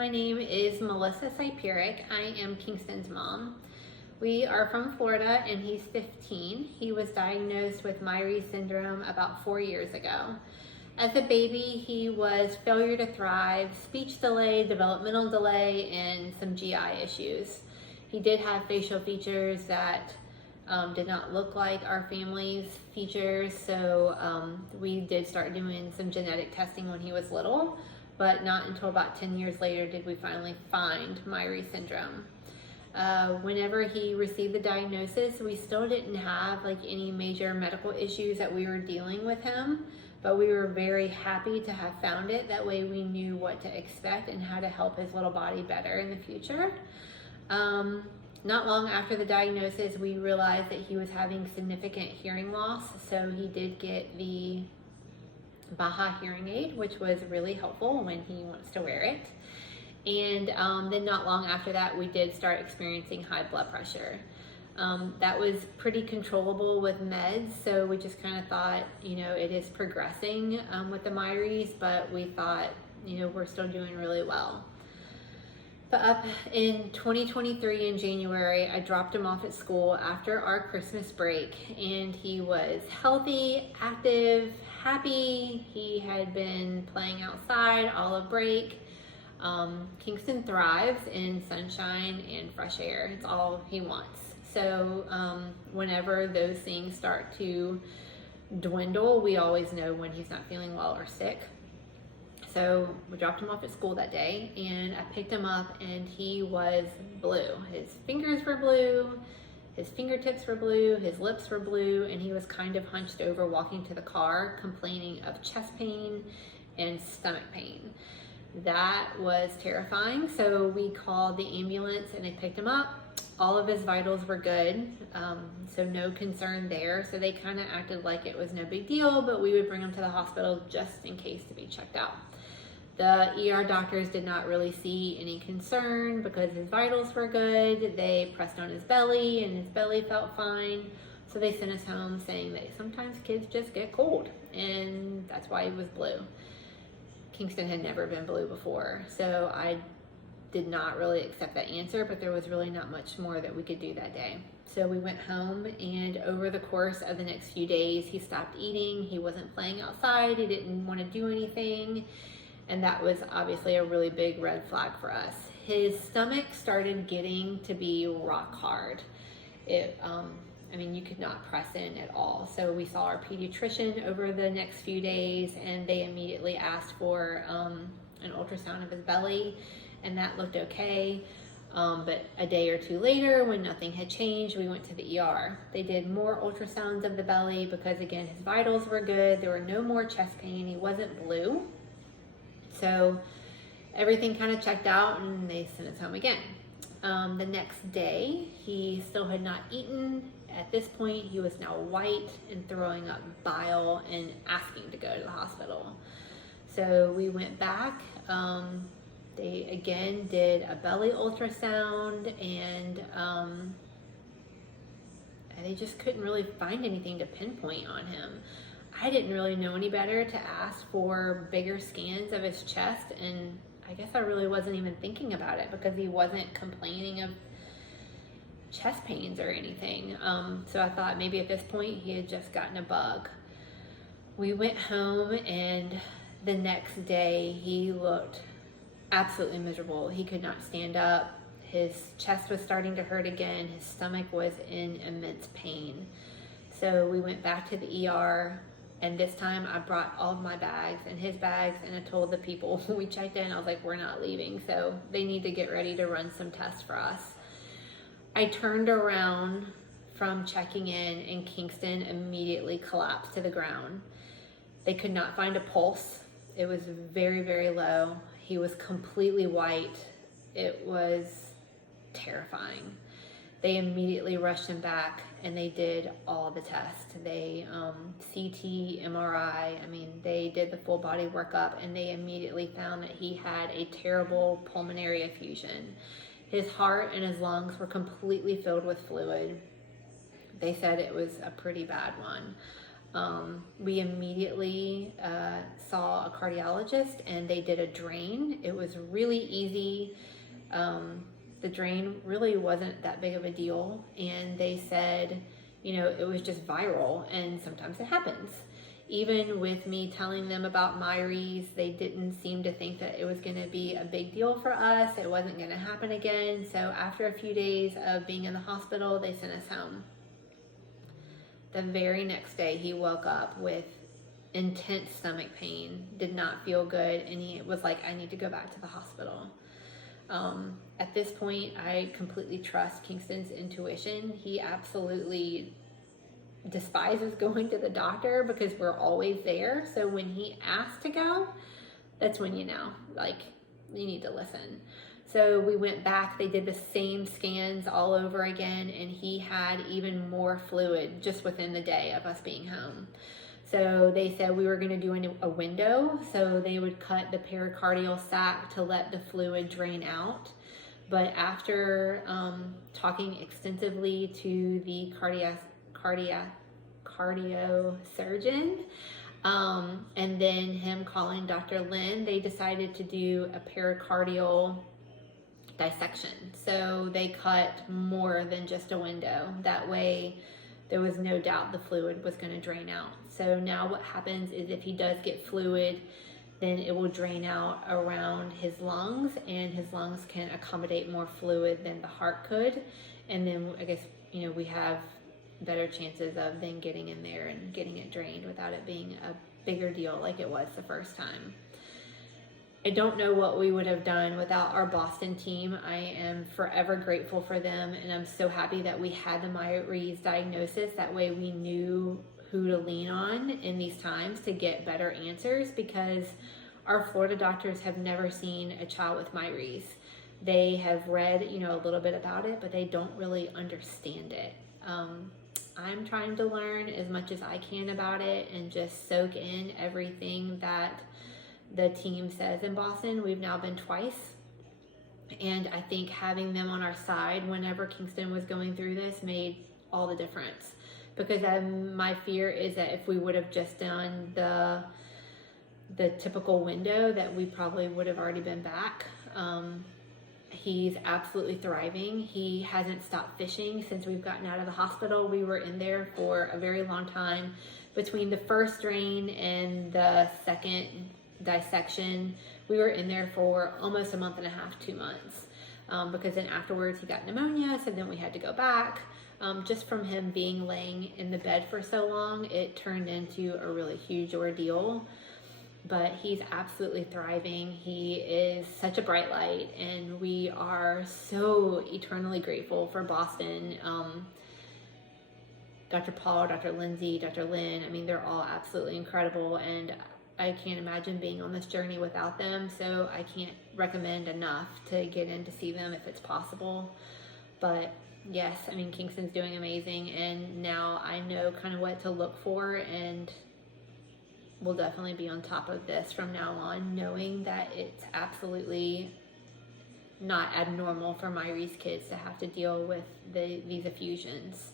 My name is Melissa Syperek. I am Kingston's mom. We are from Florida and he's 15. He was diagnosed with Myhre syndrome about 4 years ago. As a baby, he was failure to thrive, speech delay, developmental delay, and some GI issues. He did have facial features that did not look like our family's features, so we did start doing some genetic testing when he was little, but not until about 10 years later did we finally find Myhre syndrome. Whenever he received the diagnosis, we still didn't have like any major medical issues that we were dealing with him, but we were very happy to have found it. That way we knew what to expect and how to help his little body better in the future. Not long after the diagnosis, we realized that he was having significant hearing loss, so he did get the Baha hearing aid, which was really helpful when he wants to wear it. And then not long after that, we did start experiencing high blood pressure. That was pretty controllable with meds, so we just kind of thought, it is progressing with the Myhres, but we thought, we're still doing really well. But up in 2023 in January, I dropped him off at school after our Christmas break, and he was healthy, active, happy. He had been playing outside all of break. Kingston thrives in sunshine and fresh air. It's all he wants. So whenever those things start to dwindle, we always know when he's not feeling well or sick. So we dropped him off at school that day, and I picked him up, and he was blue. His fingers were blue, his fingertips were blue, his lips were blue, and he was kind of hunched over walking to the car, complaining of chest pain and stomach pain. That was terrifying, so we called the ambulance and they picked him up. All of his vitals were good, so no concern there. So they kind of acted like it was no big deal, but we would bring him to the hospital just in case to be checked out. The ER doctors did not really see any concern because his vitals were good. They pressed on his belly and his belly felt fine. So they sent us home saying that sometimes kids just get cold, and that's why he was blue. Kingston had never been blue before, so I did not really accept that answer, but there was really not much more that we could do that day. So we went home, and over the course of the next few days, he stopped eating. He wasn't playing outside. He didn't want to do anything, and that was obviously a really big red flag for us. His stomach started getting to be rock hard. You could not press in at all. So we saw our pediatrician over the next few days, and they immediately asked for an ultrasound of his belly, and that looked okay. But a day or two later, when nothing had changed, we went to the ER. They did more ultrasounds of the belly because, again, his vitals were good. There were no more chest pain. He wasn't blue. So everything kind of checked out, and they sent us home again. The next day, he still had not eaten. At this point, he was now white and throwing up bile and asking to go to the hospital. So we went back. They again did a belly ultrasound, and they just couldn't really find anything to pinpoint on him. I didn't really know any better to ask for bigger scans of his chest, and I guess I really wasn't even thinking about it because he wasn't complaining of chest pains or anything. So I thought maybe at this point he had just gotten a bug. We went home, and the next day he looked absolutely miserable. He could not stand up. His chest was starting to hurt again. His stomach was in immense pain. So we went back to the ER, and this time I brought all of my bags and his bags, and I told the people when we checked in, I was like, we're not leaving, so they need to get ready to run some tests for us. I turned around from checking in, and Kingston immediately collapsed to the ground. They could not find a pulse. It was very, very low. He was completely white. It was terrifying. They immediately rushed him back, and they did all the tests. They CT, MRI, they did the full body workup, and they immediately found that he had a terrible pulmonary effusion. His heart and his lungs were completely filled with fluid. They said it was a pretty bad one. We immediately saw a cardiologist and they did a drain. It was really easy. The drain really wasn't that big of a deal. And they said, you know, it was just viral and sometimes it happens. Even with me telling them about Myhre's, they didn't seem to think that it was going to be a big deal for us. It wasn't going to happen again. So after a few days of being in the hospital, they sent us home. The very next day, he woke up with intense stomach pain, did not feel good, and he was like, I need to go back to the hospital. At this point, I completely trust Kingston's intuition. He absolutely despises going to the doctor because we're always there. So when he asks to go, that's when you know, like, you need to listen. So we went back, they did the same scans all over again, and he had even more fluid just within the day of us being home. So they said we were going to do a window, so they would cut the pericardial sac to let the fluid drain out. But after talking extensively to the cardio surgeon, and then him calling Dr. Lynn, they decided to do a pericardial dissection. So they cut more than just a window. That way there was no doubt the fluid was going to drain out. So now what happens is if he does get fluid, then it will drain out around his lungs, and his lungs can accommodate more fluid than the heart could. And then I guess, you know, we have better chances of then getting in there and getting it drained without it being a bigger deal like it was the first time. I don't know what we would have done without our Boston team. I am forever grateful for them, and I'm so happy that we had the Myhre's diagnosis. That way we knew who to lean on in these times to get better answers, because our Florida doctors have never seen a child with Myhre's. They have read, you know, a little bit about it, but they don't really understand it. I'm trying to learn as much as I can about it and just soak in everything that the team says in Boston. We've now been twice, and I think having them on our side whenever Kingston was going through this made all the difference, because my fear is that if we would have just done the typical window, that we probably would have already been back. He's absolutely thriving. He hasn't stopped fishing since we've gotten out of the hospital. We were in there for a very long time. Between the first drain and the second dissection, we were in there for almost a month and a half, 2 months, because then afterwards he got pneumonia, so then we had to go back. Just from him being laying in the bed for so long, it turned into a really huge ordeal. But he's absolutely thriving. He is such a bright light, and we are so eternally grateful for Boston. Dr. Paul, Dr. Lindsay, Dr. Lynn, I mean, they're all absolutely incredible, and I can't imagine being on this journey without them. So I can't recommend enough to get in to see them if it's possible. But yes, I mean, Kingston's doing amazing, and now I know kind of what to look for, and we'll definitely be on top of this from now on, knowing that it's absolutely not abnormal for Myhre's kids to have to deal with these effusions.